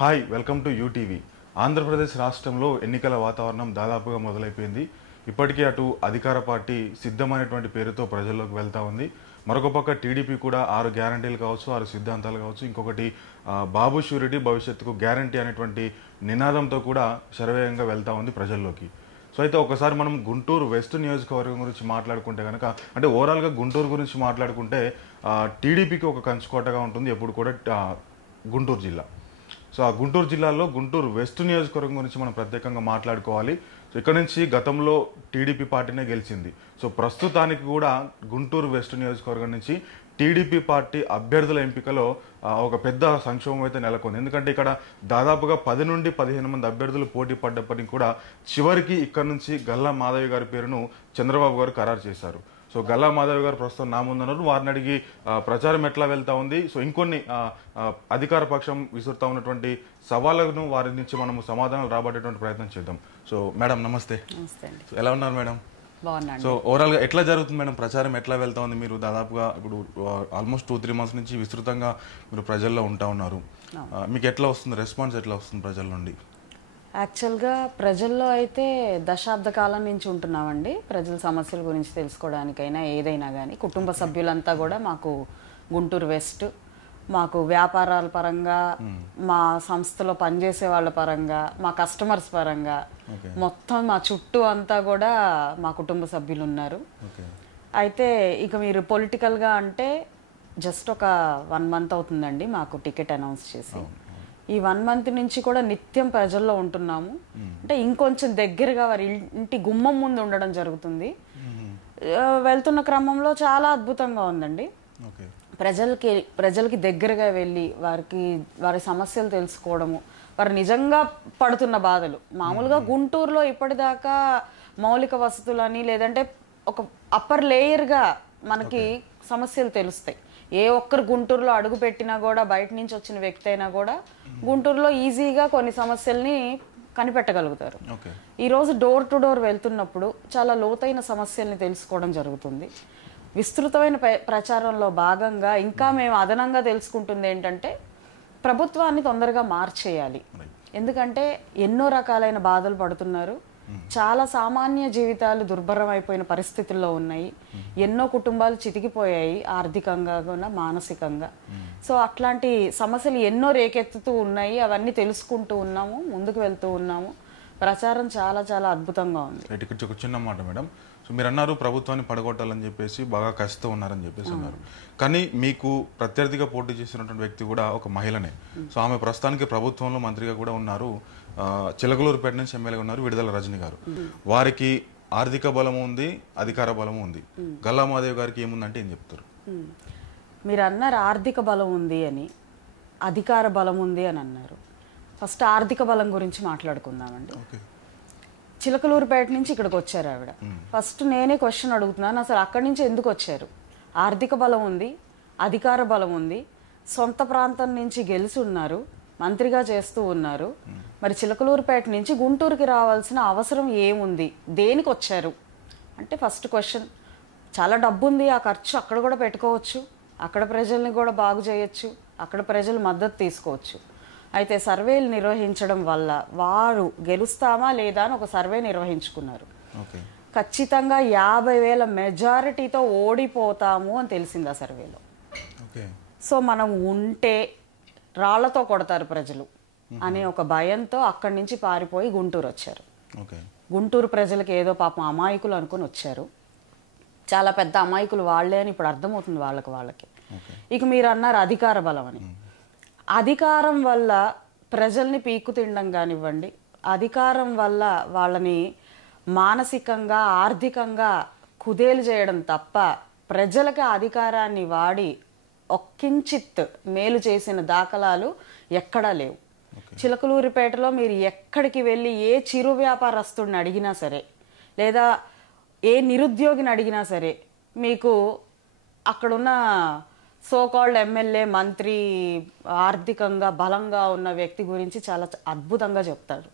Hi welcome to UTV. Andhra Pradesh రాష్ట్రంలో ఎన్నికల వాతావరణం దాదాపుగా మొదలైపోయింది. ఇప్పటికే అటు అధికార పార్టీ సిద్ధమైనటువంటి పేరుతో ప్రజల్లోకి వెళ్తా ఉంది. మరొక పక్క టీడీపీ కూడా 6 గ్యారంటీలు కావచ్చు, 6 సిద్ధాంతాలు కావచ్చు, ఇంకొకటి బాబు షూరిటీ భవిష్యత్తుకు గ్యారంటీ అనేటువంటి నినాదంతో కూడా శరవేగంగా వెళ్తా ఉంది ప్రజల్లోకి. సో అయితే ఒకసారి మనం గుంటూరు వెస్ట్ నియోజకవర్గం గురించి మాట్లాడుకుంటే కనుక, అంటే ఓవరాల్గా గుంటూరు గురించి మాట్లాడుకుంటే టీడీపీకి ఒక కంచుకోటగా ఉంటుంది ఎప్పుడు కూడా గుంటూరు జిల్లా. సో ఆ గుంటూరు జిల్లాలో గుంటూరు వెస్ట్ నియోజకవర్గం గురించి మనం ప్రత్యేకంగా మాట్లాడుకోవాలి. సో ఇక్కడ నుంచి గతంలో టీడీపీ పార్టీనే గెలిచింది. సో ప్రస్తుతానికి కూడా గుంటూరు వెస్ట్ నియోజకవర్గం నుంచి టీడీపీ పార్టీ అభ్యర్థుల ఎంపికలో ఒక పెద్ద సంక్షోభం అయితే నెలకొంది. ఎందుకంటే ఇక్కడ దాదాపుగా 10 నుండి 15 మంది అభ్యర్థులు పోటీ పడ్డప్పటికీ కూడా చివరికి ఇక్కడ నుంచి గల్లా మాధవి గారి పేరును చంద్రబాబు గారు ఖరారు చేశారు. సో గల్లా మాధవి గారు ప్రస్తుతం నా ముందున్నారు. వారిని అడిగి ప్రచారం ఎట్లా వెళ్తా ఉంది, సో ఇంకొన్ని అధికార పక్షం విసురుతా ఉన్నటువంటి సవాళ్లను వారి నుంచి మనము సమాధానాలు రాబట్టేటువంటి ప్రయత్నం చేద్దాం. సో మేడం నమస్తే. సో ఎలా ఉన్నారు మేడం? సో ఓవరాల్ గా ఎట్లా జరుగుతుంది మేడం, ప్రచారం ఎట్లా వెళ్తా ఉంది? మీరు దాదాపుగా ఇప్పుడు ఆల్మోస్ట్ 2-3 మంత్స్ నుంచి విస్తృతంగా మీరు ప్రజల్లో ఉంటా ఉన్నారు. మీకు ఎట్లా వస్తుంది రెస్పాన్స్, ఎట్లా వస్తుంది ప్రజల నుండి? యాక్చువల్గా ప్రజల్లో అయితే దశాబ్ద కాలం నుంచి ఉంటున్నామండి. ప్రజల సమస్యల గురించి తెలుసుకోవడానికైనా ఏదైనా కానీ కుటుంబ సభ్యులంతా కూడా మాకు గుంటూరు వెస్ట్, మాకు వ్యాపారాల పరంగా, మా సంస్థలో పనిచేసే వాళ్ళ పరంగా, మా కస్టమర్స్ పరంగా మొత్తం మా చుట్టూ అంతా కూడా మా కుటుంబ సభ్యులు ఉన్నారు. అయితే ఇక మీరు పొలిటికల్గా అంటే జస్ట్ ఒక 1 మంత్ అవుతుందండి మాకు టికెట్ అనౌన్స్ చేసి. ఈ 1 మంత్ నుంచి కూడా నిత్యం ప్రజల్లో ఉంటున్నాము. అంటే ఇంకొంచెం దగ్గరగా వారి ఇంటి గుమ్మం ముందు ఉండడం వెళ్తున్న క్రమంలో చాలా అద్భుతంగా ఉందండి. ప్రజలకి దగ్గరగా వెళ్ళి వారి సమస్యలు తెలుసుకోవడము, వారు నిజంగా పడుతున్న బాధలు. మామూలుగా గుంటూరులో ఇప్పటిదాకా మౌలిక వసతులని లేదంటే ఒక అప్పర్ లేయర్గా మనకి సమస్యలు తెలుస్తాయి. ఏ ఒక్కరు గుంటూరులో అడుగు పెట్టినా కూడా, బయట నుంచి వచ్చిన వ్యక్తి అయినా కూడా గుంటూరులో ఈజీగా కొన్ని సమస్యల్ని కనిపెట్టగలుగుతారు. ఈరోజు డోర్ టు డోర్ వెళ్తున్నప్పుడు చాలా లోతైన సమస్యల్ని తెలుసుకోవడం జరుగుతుంది. విస్తృతమైన ప్రచారంలో భాగంగా ఇంకా మేము అదనంగా తెలుసుకుంటుంది ఏంటంటే ప్రభుత్వాన్ని తొందరగా మార్చేయాలి. ఎందుకంటే ఎన్నో రకాలైన బాధలు పడుతున్నారు. చాలా సామాన్య జీవితాలు దుర్భరం అయిపోయిన పరిస్థితుల్లో ఉన్నాయి. ఎన్నో కుటుంబాలు చితికిపోయాయి ఆర్థికంగా కూడా, మానసికంగా. సో అట్లాంటి సమస్యలు ఎన్నో రేకెత్తుతూ ఉన్నాయి. అవన్నీ తెలుసుకుంటూ ఉన్నాము, ముందుకు వెళ్తూ ఉన్నాము. ప్రచారం చాలా చాలా అద్భుతంగా ఉంది. ఒక చిన్న మాట మేడం, సో మీరు అన్నారు ప్రభుత్వాన్ని పడగొట్టాలని చెప్పేసి బాగా కసితో ఉన్నారని చెప్పేసి అన్నారు. కానీ మీకు ప్రత్యర్థిగా పోటీ చేసినటువంటి వ్యక్తి కూడా ఒక మహిళనే. సో ఆమె ప్రస్తుతానికి ప్రభుత్వంలో మంత్రిగా కూడా ఉన్నారు. చిలకలూరుపేట నుంచి ఎమ్మెల్యేగా ఉన్నారు విడుదల రజని గారు. వారికి ఆర్థిక బలము ఉంది, అధికార బలము ఉంది. గల్లా మాధవి గారికి ఏముందంటే ఏం చెప్తారు? మీరు అన్నారు ఆర్థిక బలం ఉంది అని, అధికార బలం ఉంది అని అన్నారు. ఫస్ట్ ఆర్థిక బలం గురించి మాట్లాడుకుందామండి. చిలకలూరుపేట నుంచి ఇక్కడికి వచ్చారు ఆవిడ. ఫస్ట్ నేనే క్వశ్చన్ అడుగుతున్నాను, అసలు అక్కడి నుంచి ఎందుకు వచ్చారు? ఆర్థిక బలం ఉంది, అధికార బలం ఉంది, సొంత ప్రాంతం నుంచి గెలిచి ఉన్నారు, మంత్రిగా చేస్తూ ఉన్నారు. మరి చిలకలూరుపేట నుంచి గుంటూరుకి రావాల్సిన అవసరం ఏముంది? దేనికి వచ్చారు అంటే ఫస్ట్ క్వశ్చన్. చాలా డబ్బు ఉంది, ఆ ఖర్చు అక్కడ కూడా పెట్టుకోవచ్చు, అక్కడ ప్రజల్ని కూడా బాగు చేయొచ్చు, అక్కడ ప్రజలు మద్దతు తీసుకోవచ్చు. అయితే సర్వేలు నిర్వహించడం వల్ల వారు గెలుస్తామా లేదా అని ఒక సర్వే నిర్వహించుకున్నారు. ఖచ్చితంగా 50,000 మెజారిటీతో ఓడిపోతాము అని తెలిసింది ఆ సర్వేలో. సో మనం ఉంటే రాళ్లతో కొడతారు ప్రజలు అనే ఒక భయంతో అక్కడి నుంచి పారిపోయి గుంటూరు వచ్చారు. గుంటూరు ప్రజలకు ఏదో పాపం అమాయకులు అనుకుని వచ్చారు. చాలా పెద్ద అమాయకులు వాళ్లే అని ఇప్పుడు అర్థమవుతుంది వాళ్ళకి. ఇక మీరు అన్నారు అధికార బలం అని. అధికారం వల్ల ప్రజల్ని పీక్కు తినడం కానివ్వండి, అధికారం వల్ల వాళ్ళని మానసికంగా, ఆర్థికంగా కుదేలు చేయడం తప్ప ప్రజలకు అధికారాన్ని వాడి ఒక్కించిత్ మేలు చేసిన దాఖలాలు ఎక్కడా లేవు. చిలకలూరిపేటలో మీరు ఎక్కడికి వెళ్ళి ఏ చిరు వ్యాపారస్తుడిని అడిగినా సరే, లేదా ఏ నిరుద్యోగిని అడిగినా సరే, మీకు అక్కడున్న సోకాల్డ్ ఎమ్మెల్యే, మంత్రి, ఆర్థికంగా బలంగా ఉన్న వ్యక్తి గురించి చాలా అద్భుతంగా చెప్తారు.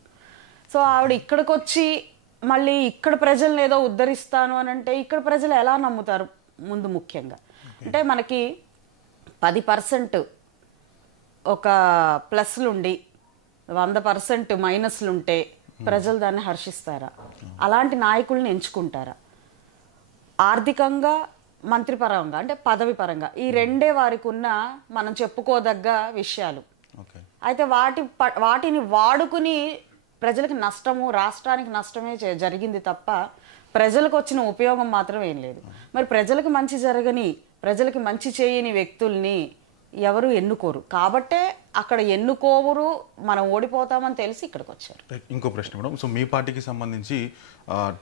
సో ఆవిడ ఇక్కడికి వచ్చి మళ్ళీ ఇక్కడ ప్రజల్ని ఏదో ఉద్ధరిస్తాను అని అంటే ఇక్కడ ప్రజలు ఎలా నమ్ముతారు? ముందు ముఖ్యంగా అంటే మనకి 10% ఒక ప్లస్లుండి 100% మైనస్లు ఉంటే ప్రజలు దాన్ని హర్షిస్తారా? అలాంటి నాయకుల్ని ఎంచుకుంటారా? ఆర్థికంగా, మంత్రి పరంగా అంటే పదవి పరంగా ఈ రెండే వారికి ఉన్న మనం చెప్పుకోదగ్గ విషయాలు. అయితే వాటిని వాడుకుని ప్రజలకు నష్టము, రాష్ట్రానికి నష్టమే జరిగింది తప్ప ప్రజలకు వచ్చిన ఉపయోగం మాత్రం ఏం లేదు. మరి ప్రజలకు మంచి జరగని, ప్రజలకు మంచి చేయని వ్యక్తుల్ని ఎవరు ఎన్నుకోరు. కాబట్టే అక్కడ ఎన్నుకోవరు, మనం ఓడిపోతామని తెలిసి ఇక్కడికి వచ్చారు. ఇంకో ప్రశ్న మేడం, సో మీ పార్టీకి సంబంధించి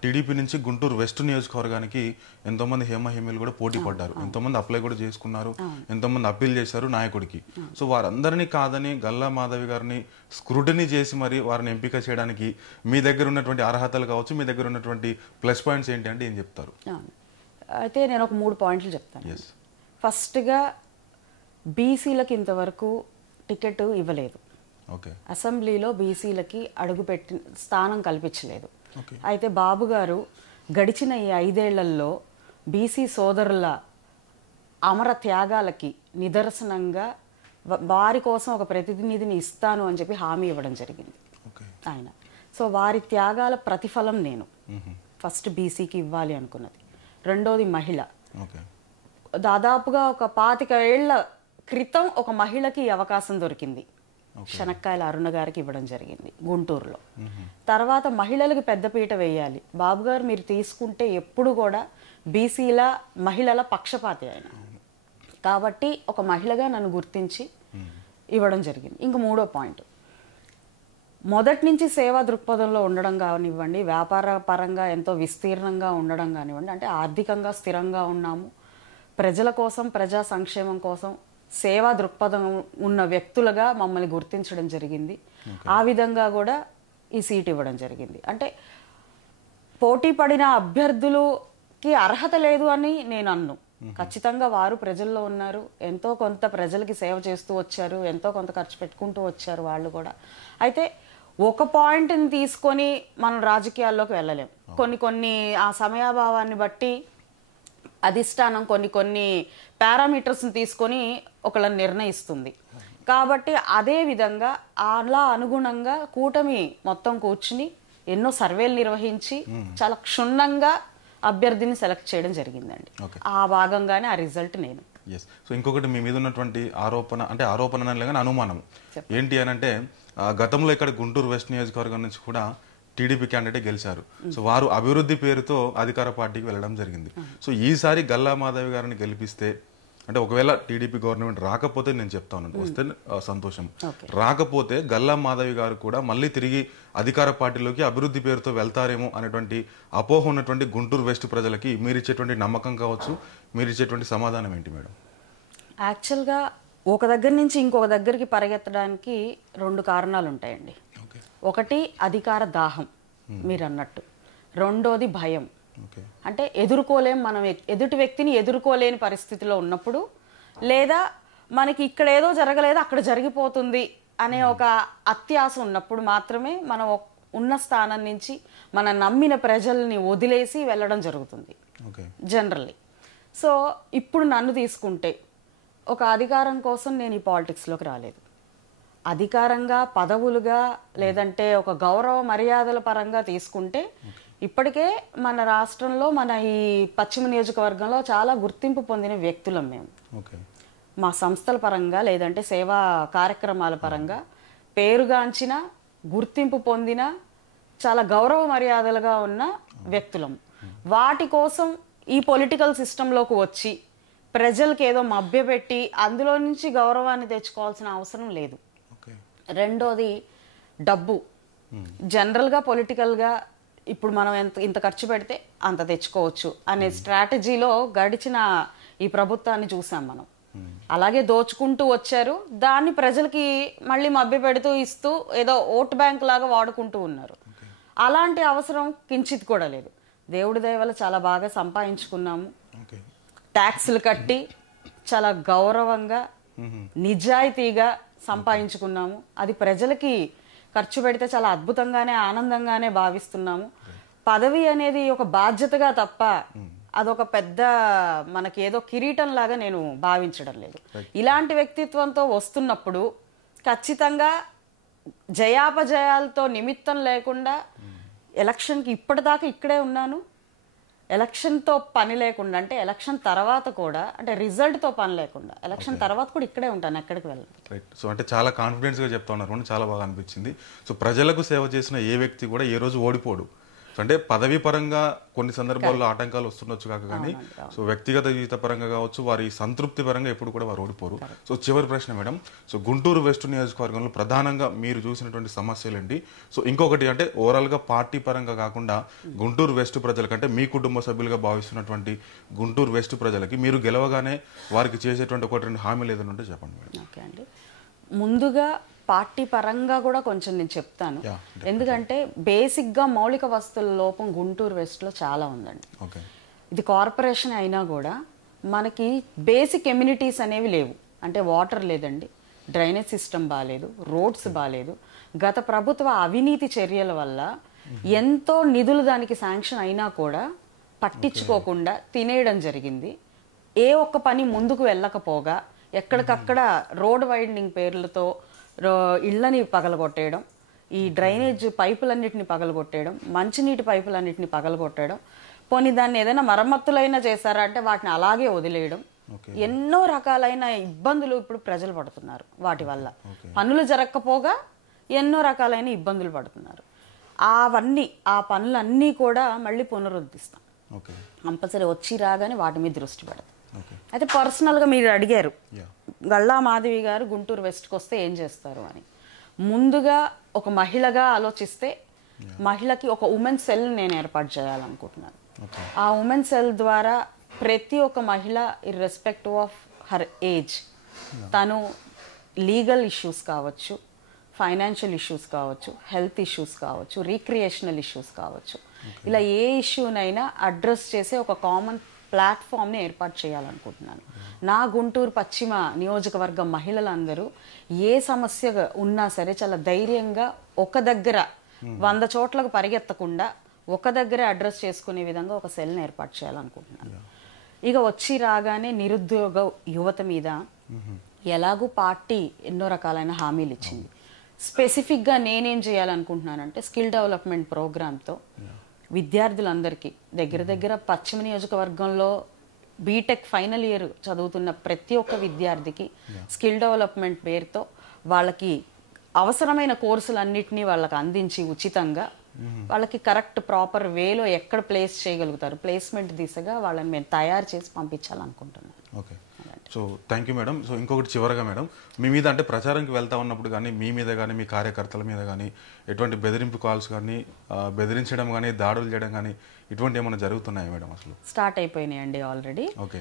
టీడీపీ నుంచి గుంటూరు వెస్ట్ నియోజకవర్గానికి ఎంతోమంది హేమహేమీలు కూడా పోటీ పడ్డారు, ఎంతోమంది అప్లై కూడా చేసుకున్నారు, ఎంతోమంది అప్పీల్ చేశారు నాయకుడికి. సో వారందరినీ కాదని గల్లా మాధవి గారిని స్క్రూటినీ చేసి మరి వారిని ఎంపిక చేయడానికి మీ దగ్గర ఉన్నటువంటి అర్హతలు కావచ్చు, మీ దగ్గర ఉన్నటువంటి ప్లస్ పాయింట్స్ ఏంటి అంటే ఏం చెప్తారు? అయితే నేను ఒక 3 పాయింట్లు చెప్తాను. ఫస్ట్గా బీసీలకు ఇంతవరకు టికెట్ ఇవ్వలేదు. అసెంబ్లీలో బీసీలకి అడుగుపెట్టి స్థానం కల్పించలేదు. అయితే బాబు గారు గడిచిన ఈ 5 ఏళ్లలో బీసీ సోదరుల అమర త్యాగాలకి నిదర్శనంగా వారి కోసం ఒక ప్రతినిధిని ఇస్తాను అని చెప్పి హామీ ఇవ్వడం జరిగింది ఆయన. సో వారి త్యాగాల ప్రతిఫలం నేను ఫస్ట్ బీసీకి ఇవ్వాలి అనుకున్నది. రెండోది మహిళ. దాదాపుగా ఒక 25 ఏళ్ల క్రితం ఒక మహిళకి అవకాశం దొరికింది, శనక్కాయల అరుణ గారికి ఇవ్వడం జరిగింది గుంటూరులో. తర్వాత మహిళలకు పెద్దపీట వేయాలి. బాబు గారు మీరు తీసుకుంటే ఎప్పుడు కూడా బీసీల మహిళల పక్షపాతి ఆయన, కాబట్టి ఒక మహిళగా నన్ను గుర్తించి ఇవ్వడం జరిగింది. ఇంక 3వ పాయింట్, మొదటి నుంచి సేవా దృక్పథంలో ఉండడం కానివ్వండి, వ్యాపార పరంగా ఎంతో విస్తీర్ణంగా ఉండడం కానివ్వండి, అంటే ఆర్థికంగా స్థిరంగా ఉన్నాము, ప్రజల కోసం ప్రజా సంక్షేమం కోసం సేవా దృక్పథం ఉన్న వ్యక్తులుగా మమ్మల్ని గుర్తించడం జరిగింది. ఆ విధంగా కూడా ఈ సీట్ ఇవ్వడం జరిగింది. అంటే పోటీ పడిన అభ్యర్థులకి అర్హత లేదు అని నేను అన్ను. ఖచ్చితంగా వారు ప్రజల్లో ఉన్నారు, ఎంతో కొంత ప్రజలకి సేవ చేస్తూ వచ్చారు, ఎంతో కొంత ఖర్చు పెట్టుకుంటూ వచ్చారు వాళ్ళు కూడా. అయితే ఒక పాయింట్ని తీసుకొని మనం రాజకీయాల్లోకి వెళ్ళలేం. కొన్ని ఆ సమయాభావాన్ని బట్టి అధిష్టానం కొన్ని పారామీటర్స్ని తీసుకొని ఒకళ్ళని నిర్ణయిస్తుంది. కాబట్టి అదే విధంగా అలా అనుగుణంగా కూటమి మొత్తం కూర్చుని ఎన్నో సర్వేలు నిర్వహించి చాలా క్షుణ్ణంగా అభ్యర్థిని సెలెక్ట్ చేయడం జరిగిందండి. ఆ భాగంగానే ఆ రిజల్ట్ నేను. సో ఇంకొకటి మీ మీద ఉన్నటువంటి ఆరోపణ, అంటే ఆరోపణ కానీ అనుమానం ఏంటి అని అంటే, గతంలో ఇక్కడ గుంటూరు వెస్ట్ నియోజకవర్గం నుంచి కూడా టీడీపీ క్యాండిడేట్ గెలిచారు. సో వారు అభివృద్ధి పేరుతో అధికార పార్టీకి వెళ్ళడం జరిగింది. సో ఈసారి గల్లా మాధవి గారిని గెలిపిస్తే, అంటే ఒకవేళ టీడీపీ గవర్నమెంట్ రాకపోతే నేను చెప్తా ఉన్నాను, వస్తే సంతోషం, రాకపోతే గల్లా మాధవి గారు కూడా మళ్ళీ తిరిగి అధికార పార్టీలోకి అభివృద్ధి పేరుతో వెళ్తారేమో అనేటువంటి అపోహ ఉన్నటువంటి గుంటూరు వెస్ట్ ప్రజలకి మీరు ఇచ్చేటువంటి నమ్మకం కావచ్చు, మీరు ఇచ్చేటువంటి సమాధానం ఏంటి మేడం? యాక్చువల్గా ఒక దగ్గర నుంచి ఇంకొక దగ్గరికి పరిగెత్తడానికి 2 కారణాలు ఉంటాయండి. ఒకటి అధికార దాహం మీరు అన్నట్టు, రెండోది భయం. అంటే ఎదుర్కోలేం, మనం ఎదుటి వ్యక్తిని ఎదుర్కోలేని పరిస్థితిలో ఉన్నప్పుడు, లేదా మనకి ఇక్కడ ఏదో జరగలేదు అక్కడ జరిగిపోతుంది అనే ఒక అత్యాశ ఉన్నప్పుడు మాత్రమే మనం ఉన్న స్థానం నుంచి మన నమ్మిన ప్రజల్ని వదిలేసి వెళ్ళడం జరుగుతుంది జనరల్లీ. సో ఇప్పుడు నన్ను తీసుకుంటే ఒక అధికారం కోసం నేను ఈ పాలిటిక్స్లోకి రాలేదు. అధికారంగా, పదవులుగా, లేదంటే ఒక గౌరవ మర్యాదల పరంగా తీసుకుంటే ఇప్పటికే మన రాష్ట్రంలో, మన ఈ పశ్చిమ నియోజకవర్గంలో చాలా గుర్తింపు పొందిన వ్యక్తులం మేము. మా సంస్థల పరంగా లేదంటే సేవా కార్యక్రమాల పరంగా పేరుగాంచిన, గుర్తింపు పొందిన, చాలా గౌరవ మర్యాదలుగా ఉన్న వ్యక్తులం. వాటి కోసం ఈ పొలిటికల్ సిస్టంలోకి వచ్చి ప్రజలకు ఏదో మభ్యపెట్టి అందులో నుంచి గౌరవాన్ని తెచ్చుకోవాల్సిన అవసరం లేదు. రెండోది డబ్బు. జనరల్గా పొలిటికల్గా ఇప్పుడు మనం ఇంత ఖర్చు పెడితే అంత తెచ్చుకోవచ్చు అనే స్ట్రాటజీలో గడిచిన ఈ ప్రభుత్వాన్ని చూసాం మనం. అలాగే దోచుకుంటూ వచ్చారు, దాన్ని ప్రజలకి మళ్ళీ మభ్యపెడుతూ ఇస్తూ ఏదో ఓట్ బ్యాంక్ లాగా వాడుకుంటూ ఉన్నారు. అలాంటి అవసరం కించిత్ కూడా లేదు. దేవుడి దయ వల్ల చాలా బాగా సంపాదించుకున్నాము, ట్యాక్స్లు కట్టి చాలా గౌరవంగా నిజాయితీగా సంపాదించుకున్నాము. అది ప్రజలకి ఖర్చు పెడితే చాలా అద్భుతంగానే, ఆనందంగానే భావిస్తున్నాము. పదవి అనేది ఒక బాధ్యతగా తప్ప అదొక పెద్ద మనకి ఏదో కిరీటం లాగా నేను భావించడం లేదు. ఇలాంటి వ్యక్తిత్వంతో వస్తున్నప్పుడు ఖచ్చితంగా జయాపజయాలతో నిమిత్తం లేకుండా ఎలక్షన్కి ఇప్పటిదాకా ఇక్కడే ఉన్నాను. ఎలక్షన్తో పని లేకుండా, అంటే ఎలక్షన్ తర్వాత కూడా, అంటే రిజల్ట్తో పని లేకుండా ఎలక్షన్ తర్వాత కూడా ఇక్కడే ఉంటాను, ఎక్కడికి వెళ్ళను. రైట్. సో అంటే చాలా కాన్ఫిడెన్స్గా చెప్తా ఉన్నారు, చాలా బాగా అనిపించింది. సో ప్రజలకు సేవ చేసిన ఏ వ్యక్తి కూడా ఏ రోజు ఓడిపోడు. సో అంటే పదవీ పరంగా కొన్ని సందర్భాల్లో ఆటంకాలు వస్తుండొచ్చు కాక కానీ సో వ్యక్తిగత జీవిత పరంగా కావచ్చు, వారి సంతృప్తి పరంగా ఎప్పుడు కూడా వారు ఓడిపోరు. సో చివరి ప్రశ్న మేడం, సో గుంటూరు వెస్ట్ నియోజకవర్గంలో ప్రధానంగా మీరు చూసినటువంటి సమస్యలు ఏంటి? సో ఇంకొకటి అంటే ఓవరాల్గా పార్టీ పరంగా కాకుండా గుంటూరు వెస్ట్ ప్రజలకంటే మీ కుటుంబ సభ్యులుగా భావిస్తున్నటువంటి గుంటూరు వెస్ట్ ప్రజలకి మీరు గెలవగానే వారికి చేసేటువంటి ఒకటి రెండు హామీలు ఏదైనా ఉంటే చెప్పండి మేడం. ఓకే అండి, ముందుగా పార్టీ పరంగా కూడా కొంచెం నేను చెప్తాను. ఎందుకంటే బేసిక్గా మౌలిక వసతుల లోపం గుంటూరు వెస్ట్లో చాలా ఉందండి. ఇది కార్పొరేషన్ అయినా కూడా మనకి బేసిక్ ఎమ్యూనిటీస్ అనేవి లేవు. అంటే వాటర్ లేదండి, డ్రైనేజ్ సిస్టమ్ బాగాలేదు, రోడ్స్ బాగాలేదు. గత ప్రభుత్వ అవినీతి చర్యల వల్ల ఎంతో నిధులు దానికి శాంక్షన్ అయినా కూడా పట్టించుకోకుండా తినేయడం జరిగింది. ఏ ఒక్క పని ముందుకు వెళ్ళకపోగా ఎక్కడికక్కడ రోడ్ వైడనింగ్ పేర్లతో ఇళ్ళని పగలగొట్టేయడం, ఈ డ్రైనేజ్ పైపులన్నిటిని పగలగొట్టేయడం, మంచినీటి పైపులన్నిటిని పగలగొట్టేయడం, పోనీ దాన్ని ఏదైనా మరమ్మతులైనా చేశారా అంటే వాటిని అలాగే వదిలేయడం. ఎన్నో రకాలైన ఇబ్బందులు ఇప్పుడు ప్రజలు పడుతున్నారు వాటి వల్ల. పనులు జరగకపోగా ఎన్నో రకాలైన ఇబ్బందులు పడుతున్నారు. ఆ పనులన్నీ కూడా మళ్ళీ పునరుద్ధరిస్తాం. కంపల్సరీ వచ్చి రాగానే వాటి మీద దృష్టి పెడతాం. అయితే పర్సనల్గా మీరు అడిగారు గల్లా మాధవి గారు గుంటూరు వెస్ట్కి వస్తే ఏం చేస్తారు అని. ముందుగా ఒక మహిళగా ఆలోచిస్తే మహిళకి ఒక ఉమెన్ సెల్ నేను ఏర్పాటు చేయాలనుకుంటున్నాను. ఆ ఉమెన్ సెల్ ద్వారా ప్రతి ఒక్క మహిళ ఇర్రెస్పెక్టివ్ ఆఫ్ హర్ ఏజ్, తను లీగల్ ఇష్యూస్ కావచ్చు, ఫైనాన్షియల్ ఇష్యూస్ కావచ్చు, హెల్త్ ఇష్యూస్ కావచ్చు, రీక్రియేషనల్ ఇష్యూస్ కావచ్చు, ఇలా ఏ ఇష్యూనైనా అడ్రస్ చేసే ఒక కామన్ ప్లాట్ఫామ్ని ఏర్పాటు చేయాలనుకుంటున్నాను. నా గుంటూరు పశ్చిమ నియోజకవర్గం మహిళలందరూ ఏ సమస్య ఉన్నా సరే చాలా ధైర్యంగా ఒక దగ్గర 100 చోట్లకు పరిగెత్తకుండా ఒక దగ్గరే అడ్రస్ చేసుకునే విధంగా ఒక సెల్ని ఏర్పాటు చేయాలనుకుంటున్నాను. ఇక వచ్చి రాగానే నిరుద్యోగ యువత మీద ఎలాగూ పార్టీ ఎన్నో రకాలైన హామీలు ఇచ్చింది. స్పెసిఫిక్గా నేనేం చేయాలనుకుంటున్నానంటే స్కిల్ డెవలప్మెంట్ ప్రోగ్రామ్తో విద్యార్థులందరికీ దగ్గర పశ్చిమ నియోజకవర్గంలో బీటెక్ ఫైనల్ ఇయర్ చదువుతున్న ప్రతి ఒక్క విద్యార్థికి స్కిల్ డెవలప్మెంట్ పేరుతో వాళ్ళకి అవసరమైన కోర్సులన్నింటినీ వాళ్ళకి అందించి ఉచితంగా వాళ్ళకి కరెక్ట్ ప్రాపర్ వేలో ఎక్కడ ప్లేస్ చేయగలుగుతారు, ప్లేస్మెంట్ దిశగా వాళ్ళని మేము తయారు చేసి పంపించాలనుకుంటున్నాను. Okay, so thank you madam. So ఇంకొకటి చివరగా మేడం, మీ మీద అంటే ప్రచారంకి వెళ్తా ఉన్నప్పుడు కానీ మీ మీద కానీ మీ కార్యకర్తల మీద కానీ ఎటువంటి బెదిరింపు కాల్స్ కానీ బెదిరించడం కానీ దాడులు చేయడం కానీ ఇటువంటి ఏమైనా జరుగుతున్నాయి మేడం? అసలు స్టార్ట్ అయిపోయినాయండి ఆల్రెడీ. ఓకే,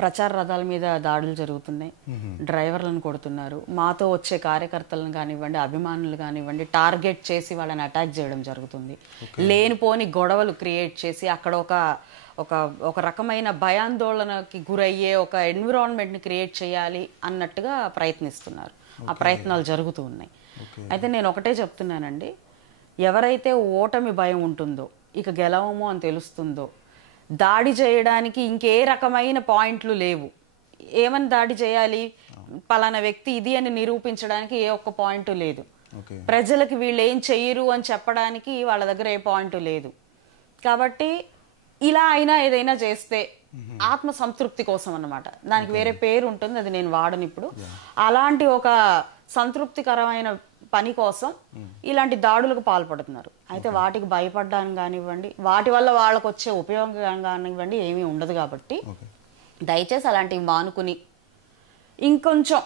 ప్రచార రథాల మీద దాడులు జరుగుతున్నాయి, డ్రైవర్లను కొడుతున్నారు, మాతో వచ్చే కార్యకర్తలను కానివ్వండి, అభిమానులు కానివ్వండి టార్గెట్ చేసి వాళ్ళని అటాక్ చేయడం జరుగుతుంది. లేనిపోని గొడవలు క్రియేట్ చేసి అక్కడ ఒక రకమైన భయాందోళనకి గురయ్యే ఒక ఎన్విరాన్మెంట్ని క్రియేట్ చేయాలి అన్నట్టుగా ప్రయత్నిస్తున్నారు. ఆ ప్రయత్నాలు జరుగుతూ ఉన్నాయి. అయితే నేను ఒకటే చెప్తున్నానండి, ఎవరైతే ఓటమి భయం ఉంటుందో, ఇక గెలవము అని తెలుస్తుందో, దాడి చేయడానికి ఇంకే రకమైన పాయింట్లు లేవు. ఏమని దాడి చేయాలి, పలానా వ్యక్తి ఇది అని నిరూపించడానికి ఏ ఒక్క పాయింట్ లేదు. ప్రజలకి వీళ్ళు ఏం చెయ్యరు అని చెప్పడానికి వాళ్ళ దగ్గర ఏ పాయింట్ లేదు. కాబట్టి ఇలా అయినా ఏదైనా చేస్తే ఆత్మ సంతృప్తి కోసం అన్నమాట, దానికి వేరే పేరు ఉంటుంది, అది నేను వాడను ఇప్పుడు. అలాంటి ఒక సంతృప్తికరమైన పని కోసం ఇలాంటి దాడులకు పాల్పడుతున్నారు. అయితే వాటికి భయపడడానికి కానివ్వండి, వాటి వల్ల వాళ్ళకు వచ్చే ఉపయోగం కానివ్వండి ఏమీ ఉండదు. కాబట్టి దయచేసి అలాంటివి మానుకుని ఇంకొంచెం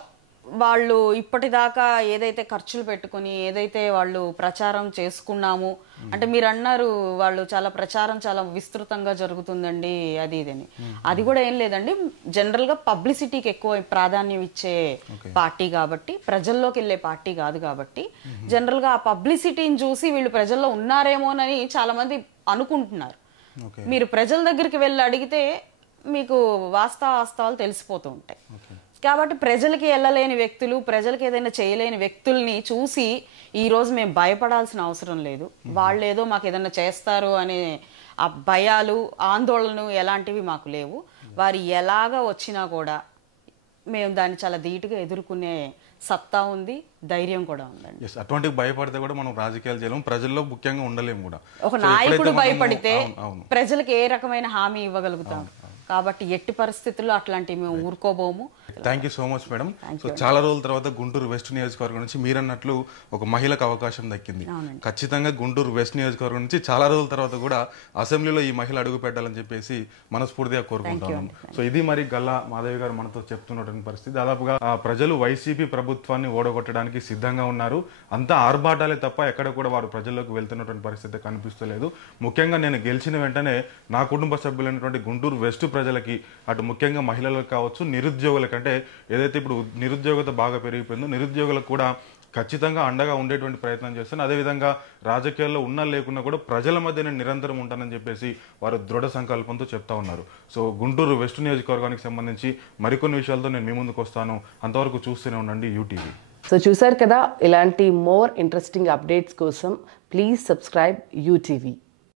వాళ్ళు ఇప్పటిదాకా ఏదైతే ఖర్చులు పెట్టుకుని ఏదైతే వాళ్ళు ప్రచారం చేసుకున్నాము అంటే, మీరు అన్నారు వాళ్ళు చాలా ప్రచారం చాలా విస్తృతంగా జరుగుతుందండి అది ఇదని. అది కూడా ఏం లేదండి, జనరల్గా పబ్లిసిటీకి ఎక్కువ ప్రాధాన్యం ఇచ్చే పార్టీ కాబట్టి, ప్రజల్లోకి వెళ్ళే పార్టీ కాదు కాబట్టి జనరల్గా ఆ పబ్లిసిటీని చూసి వీళ్ళు ప్రజల్లో ఉన్నారేమోనని చాలా మంది అనుకుంటున్నారు. మీరు ప్రజల దగ్గరికి వెళ్ళి అడిగితే మీకు వాస్తవాలు తెలిసిపోతూ ఉంటాయి. కాబట్టి ప్రజలకి వెళ్ళలేని వ్యక్తులు, ప్రజలకి ఏదైనా చేయలేని వ్యక్తుల్ని చూసి ఈరోజు మేము భయపడాల్సిన అవసరం లేదు. వాళ్ళు ఏదో మాకు ఏదైనా చేస్తారు అనే ఆ భయాలు, ఆందోళనలు ఎలాంటివి మాకు లేవు. వారు ఎలాగా వచ్చినా కూడా మేము దాన్ని చాలా ధీటుగా ఎదుర్కొనే సత్తా ఉంది, ధైర్యం కూడా ఉందండి. ఎస్, అటువంటి భయపడితే కూడా మనం రాజకీయాలు చేయలేము, ప్రజల్లో ముఖ్యంగా ఉండలేము కూడా. ఒక So, నాయకుడు ఎప్పుడైతే మనము- భయపడితే అవును. ప్రజలకు ఏ రకమైన హామీ ఇవ్వగలుగుతాం? కాబట్టి ఎట్టి పరిస్థితుల్లో అట్లాంటివి మేము ఊరుకోబోము. Thank you so much madam. So చాలా రోజుల తర్వాత గుంటూరు వెస్ట్ నియోజకవర్గం నుంచి మీరన్నట్లు ఒక మహిళకు అవకాశం దక్కింది. ఖచ్చితంగా గుంటూరు వెస్ట్ నియోజకవర్గం నుంచి చాలా రోజుల తర్వాత కూడా అసెంబ్లీలో ఈ మహిళ అడుగు పెట్టాలని చెప్పేసి మనస్ఫూర్తిగా కోరుకుంటున్నాం. సో ఇది మరి గల్లా మాధవి గారు మనతో చెప్తున్నటువంటి పరిస్థితి. దాదాపుగా ప్రజలు వైసీపీ ప్రభుత్వాన్ని ఓడగొట్టడానికి సిద్ధంగా ఉన్నారు. అంతా ఆర్భాటాలే తప్ప ఎక్కడ కూడా వారు ప్రజల్లోకి వెళ్తున్నటువంటి పరిస్థితి కనిపిస్తలేదు. ముఖ్యంగా నేను గెలిచిన వెంటనే నా కుటుంబ సభ్యులైనటువంటి గుంటూరు వెస్ట్ ప్రజలకి, అటు ముఖ్యంగా మహిళలకు కావచ్చు, నిరుద్యోగులకు, అంటే ఏదైతే ఇప్పుడు నిరుద్యోగత బాగా పెరిగిపోయిందో నిరుద్యోగులకు కూడా ఖచ్చితంగా అండగా ఉండేటువంటి ప్రయత్నం చేస్తాను. అదేవిధంగా రాజకీయాల్లో ఉన్నా లేకున్నా కూడా ప్రజల మధ్య నేను నిరంతరం ఉంటానని చెప్పేసి వారు దృఢ సంకల్పంతో చెప్తా ఉన్నారు. సో గుంటూరు వెస్ట్ నియోజకవర్గానికి సంబంధించి మరికొన్ని విషయాలతో నేను మీ ముందుకు వస్తాను. అంతవరకు చూస్తూనే ఉండండి యూటీవీ. సో చూసారు కదా, ఇలాంటి మోర్ ఇంట్రెస్టింగ్ అప్డేట్స్ కోసం ప్లీజ్ సబ్స్క్రైబ్ యూటీవీ.